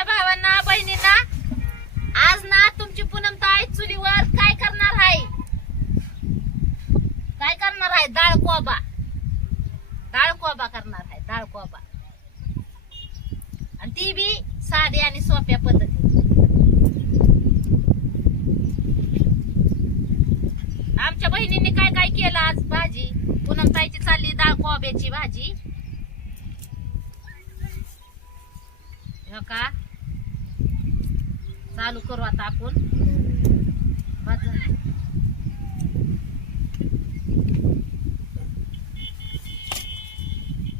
माझ्या भावांना बहिणींना, आज ना तुमची पूनम ताई चुलीवर काय करणार आहे? काय करणार आहे? डाळ कोबा. डाळ कोबा करणार आहे, डाळ कोबा. आणि ती बी साधी आणि सोप्या पद्धतीने. आमच्या बहिणींनी काय काय केलं आज भाजी. पूनम ताईची चालली डाळ कोब्याची भाजी. हो का, चालू करू आता आपण.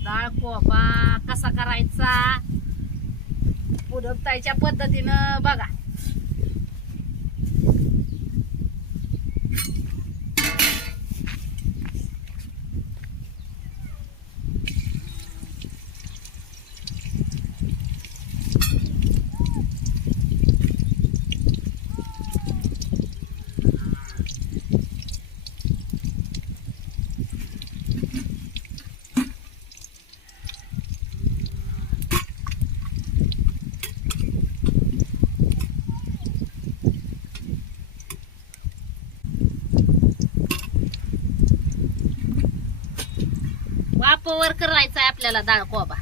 डाळ कोबा कसा करायचा पूनम ताईच्या पद्धतीनं बघा. वाफवर करायचा आहे आपल्याला डाळ कोबा.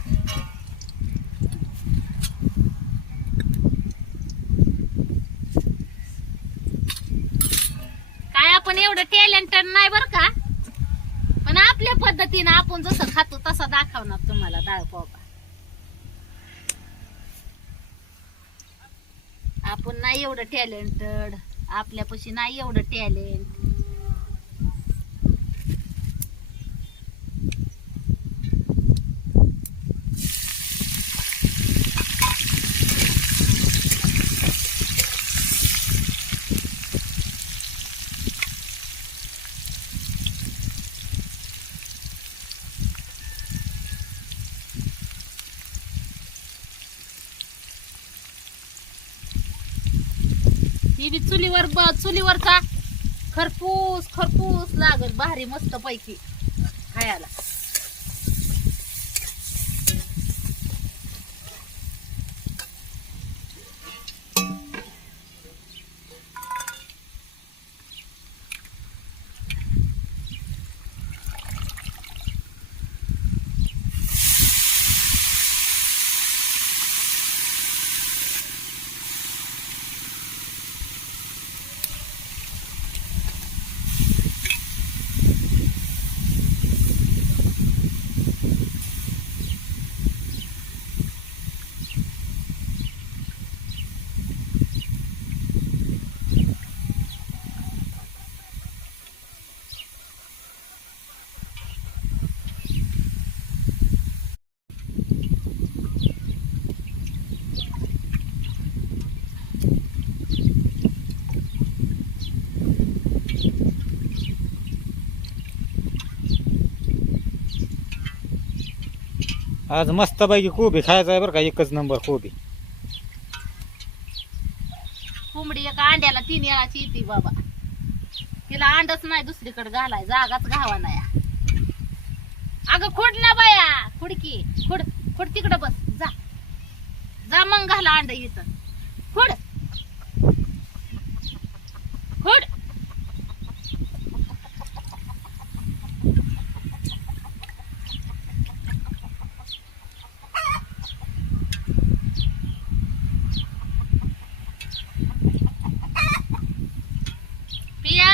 काय आपण एवढं टॅलेंटेड नाही बर का, पण आपल्या पद्धतीने आपण जसं खातो तसा दाखवणार तुम्हाला डाळ कोबा. आपण नाही एवढं टॅलेंटेड, आपल्यापाशी नाही एवढं टॅलेंट. ही बी चुलीवरचा खरपूस खरपूस लागत भारी मस्त पैकी खायला. आज मस्त पैकी कोबी खायचा आहे बरं का, एकच नंबर कोबी. कोंबडी एका अंड्याला 3 वेळाची येते बाबा. तिला अंडच नाही दुसरीकडे घालाय, जागाच घावा नाही. अगं खुड ना बाया, खुडकी खुड खुड तिकडं बस जा जा, मग घाला अंड इथं. खुड खुड. पिया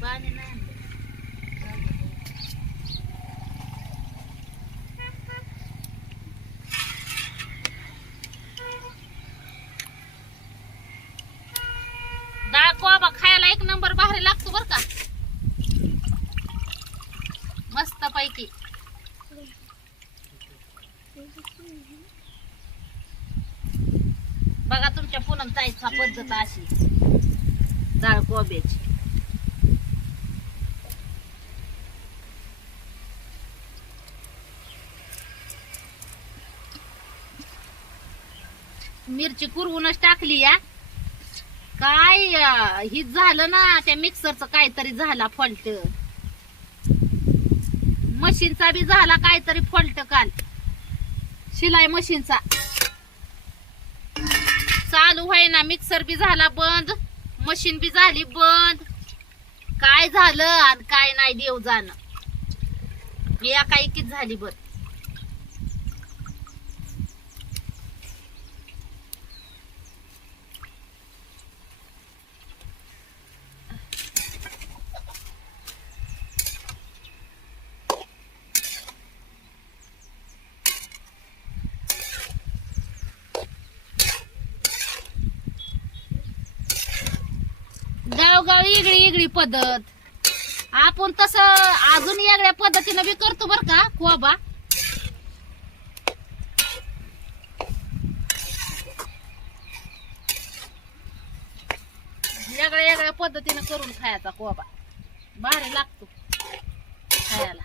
पाणी नाही आणलं. डाळ कोबा खायला एक नंबर भारी लागतो बर का, मस्त पैकी. बघा तुमच्या पूनम ताईचा पद्धत अशी डाळ कोब्याची. मिरची कुरवूनच टाकली या. काय ही झालं ना त्या मिक्सरचं काहीतरी झाला फॉल्ट, मशीनचा बी झाला काहीतरी फॉल्ट काल, शिलाई मशीनचा चालू व्हायना, मिक्सर बी झाला बंद, मशीन बी झाली बंद. काय झालं आणि काय नाही देव जाणं, एका एकीच झाली बंद. गावगाव वेगळी वेगळी पद्धत, आपण तसं अजून वेगळ्या पद्धतीनं बी करतो बर का कोबा. वेगळ्या वेगळ्या पद्धतीनं करून खायचा कोबा भारी लागतो खायला.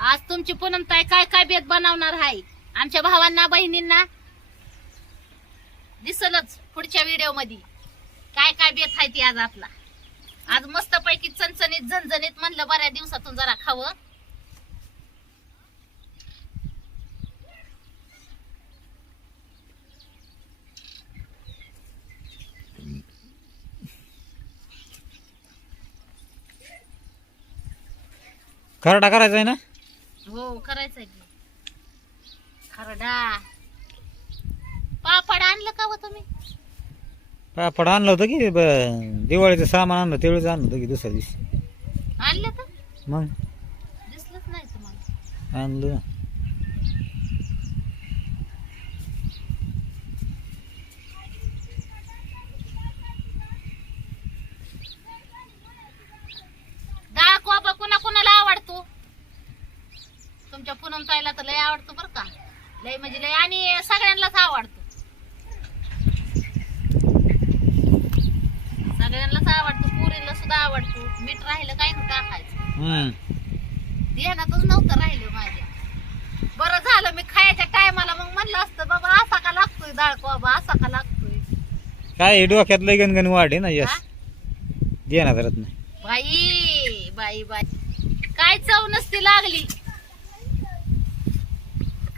आज तुमची पूनमताई काय काय बेत बनवणार आहे आमच्या भावांना बहिणींना दिसलच पुढच्या व्हिडिओ मध्ये काय काय बेत आहे ती. आज आपला आज मस्त पैकी चणचणीत झणझणीत म्हणलं बऱ्याच दिवसातून जरा खावं. खरडा करायचा आहे ना? हो करायचंय की खरडा. पापड आणलं का हो तुम्ही? पापड आणलं होतं की दिवाळीचं सामान आणलं त्यावेळेस आणलं होतं की दुसऱ्या दिवशी. आणलं तर मग दिसलंच नाही तुम्हाला. आणलं. डाळ कोबा कुणा कुणाला आवडतो? तुमच्या पूनमताईला तर लय आवडतो बर का, लय म्हणजे लय, आणि सगळ्यांनाच आवडतो, सगळ्यांनाच आवडतो, पुरीला सुद्धा आवडतो. मीठ राहिलं काय नाही टाकायचं, ध्यानातच नव्हतं राहिलं माझ्या. बरं झालं मी खायच्या टायमाला मग म्हणलं असतं बाबा असा का लागतोय डाळ कोबा, असा का लागतोय. काय डोक्यात लय गणगण वाढे ना. यस देणार करत नाही. बाई बाई बाई काय चव नसती लागली,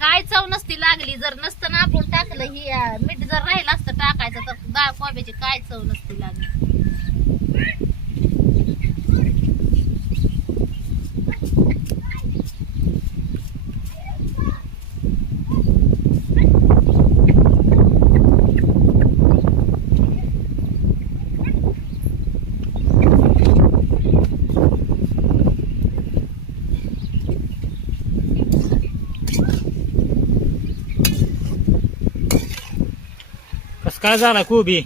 काय चव नसती लागली. जर नसतं ना आपण टाकलं ही मीठ जर राहिलं असतं टाकायचं तर डाळ कोब्याची काय चव नसती लागली. काय झाला कोबी?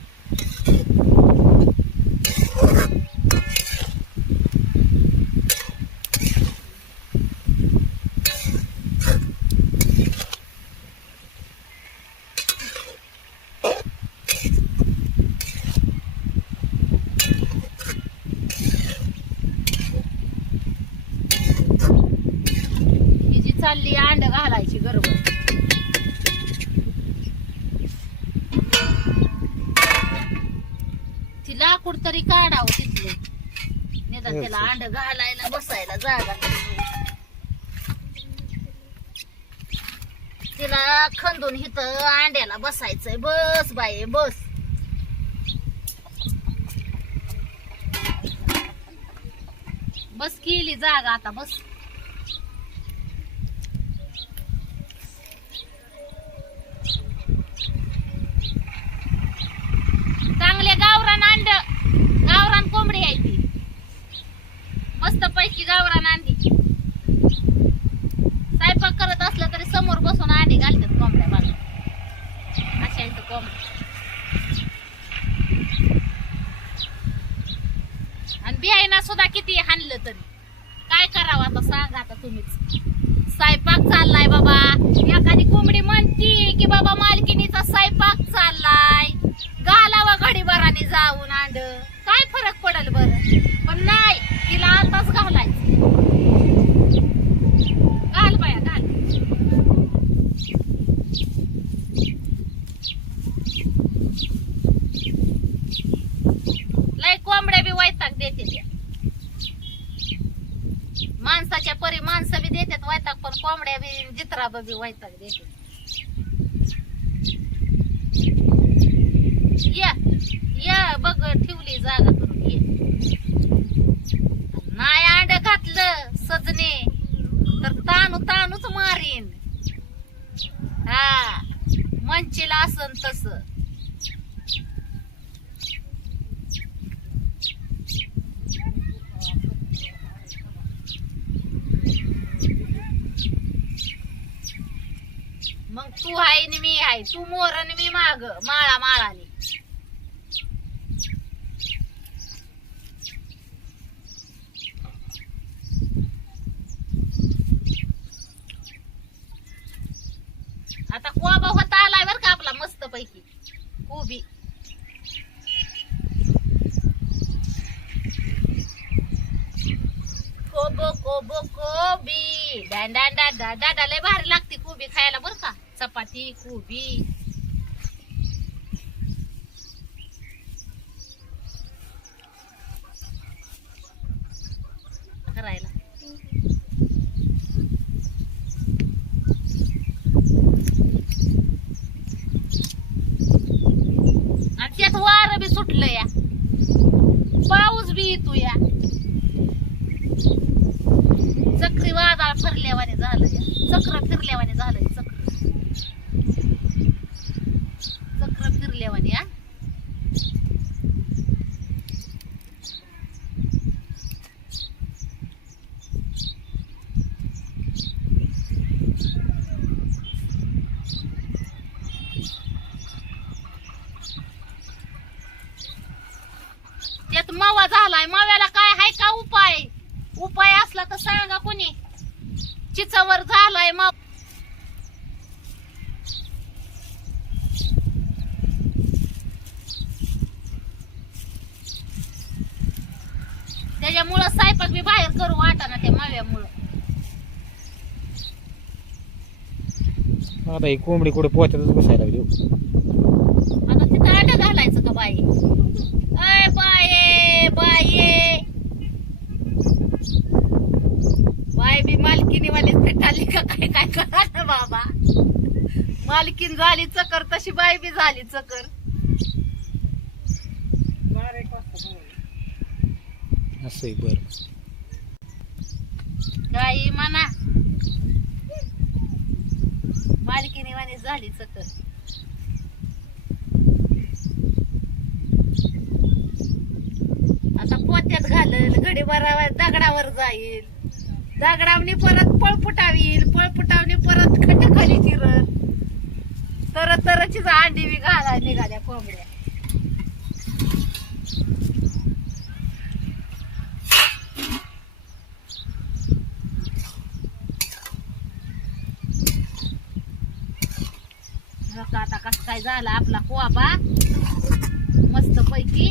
ही जी चालली अंड घालायची गरबड, तिला कुठतरी काढावं तिथलं, निदान त्याला अंड घालायला बसायला जागा नाही. तिला खंदून इथं अंड्याला बसायचंय. बस बाई बस. बस केली जागा आता बस. चांगल्या गाव पैकी गावरान अंडी. स्वयंपाक करत असलं तरी समोर बसून अंडी घालतात कोंबड्या बघा. अशा इथं कोंबड्या. आणि बियाईना सुद्धा किती हाणलं तरी काय करावं आता सांगा आता तुम्हीच. स्वयंपाक चाललाय बाबा. एखादी कोंबडी म्हणती की बाबा मालकिनीचा स्वयंपाक चाललाय, घालावा घडीभराने जाऊन अंड, काय फरक पडेल बरं. पण नाही, तिला आताच घालायचं. घाल बाया घाल. लय कोंबड्या बी वैताग देते त्या. माणसाच्या परी माणसं बी देतात वैताग, पण कोंबड्या बी जित्रा बी वैताग देते. या या बघ ठेवली जागा करून ये. नाही अंड घातलं सजने तर तानू तानूच मारीन. हा मंचीला असन तस. मग तू आहे आणि मी आहे, तू मोर आणि मी माग माळा माळाने. आता कोबा होता आलाय बर का आपला मस्त पैकी कोबी. कोबो कोबो कोबी डांडा डांडा डांडा लय भारी लागते कोबी खायला बर का. चपाती कोबी करायला. आणि त्यात वार बी सुटलं या, पाऊस बी येतो या. चक्री वादळ फिरल्यावाने झालं या, चक्र फिरल्यावाने झालं. चक्र फिरल्यावाने या. त्यात मावा झालाय. माव्याला काय हाय का उपाय? उपाय असला तर सांगा कोणी. चिचावर झालाय मावा. त्याच्यामुळं स्वयंपाक बी बाहेर करू वाटाना त्या माव्यामुळं. आता ही कोंबडी कुठे पोहत्यातच बसायला लागली. आता तिथं अंड घालायचं का बाई? अय बाये बाये बाय बी मालकीनी वालीच पेटाली का काय काय करा ना बाबा. मालकीन झाली चकर तशी बाई बी झाली चकर. असं बर काही म्हणा मालकीनी वाली झाली चकर. आता पोत्यात घालल, घडी भरावर दगडावर जाईल, दगडावनी परत पळपुटावील, पळपुटावनी परत खटाखाली चिरल. तर तरचीच अंडी बी घाला निघाल्या कोंबड्या. आता कस काय झाला आपला कोबा मस्त पैकी.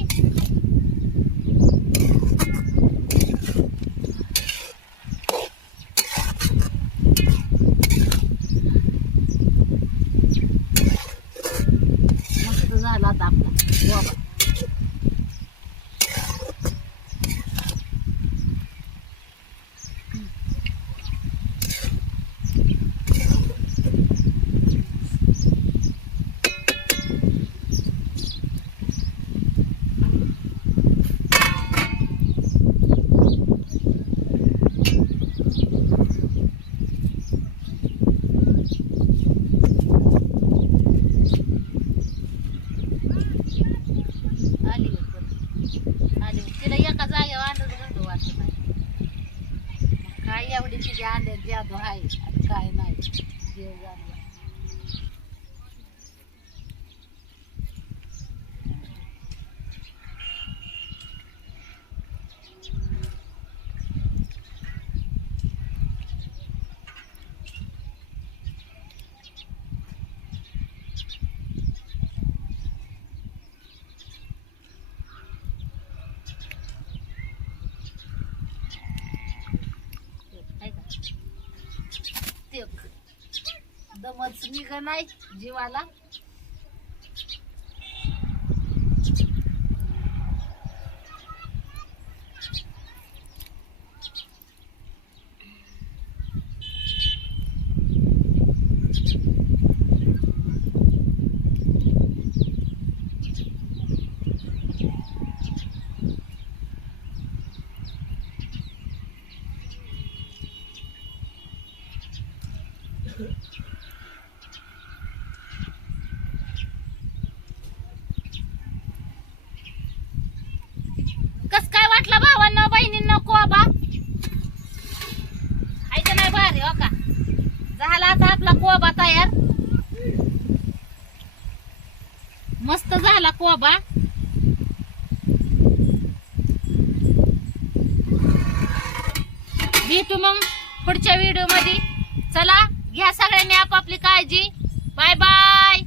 मस्त झाला आता आपला कोबा. आली एवढी तिच्या अंड्यात जादू आहे आणि काय नाही देव जाणला. दमच निघ नाही जीवाला. कस काय वाटलं भावांना बहिणींना कोबा ऐका नाही भारी हो का. झाला आता आपला कोबा तयार. मस्त झाला कोबा. भेटू मग पुढच्या व्हिडिओ मध्ये. चला घ्या सगळ्यांनी आपापली काळजी. Bye bye.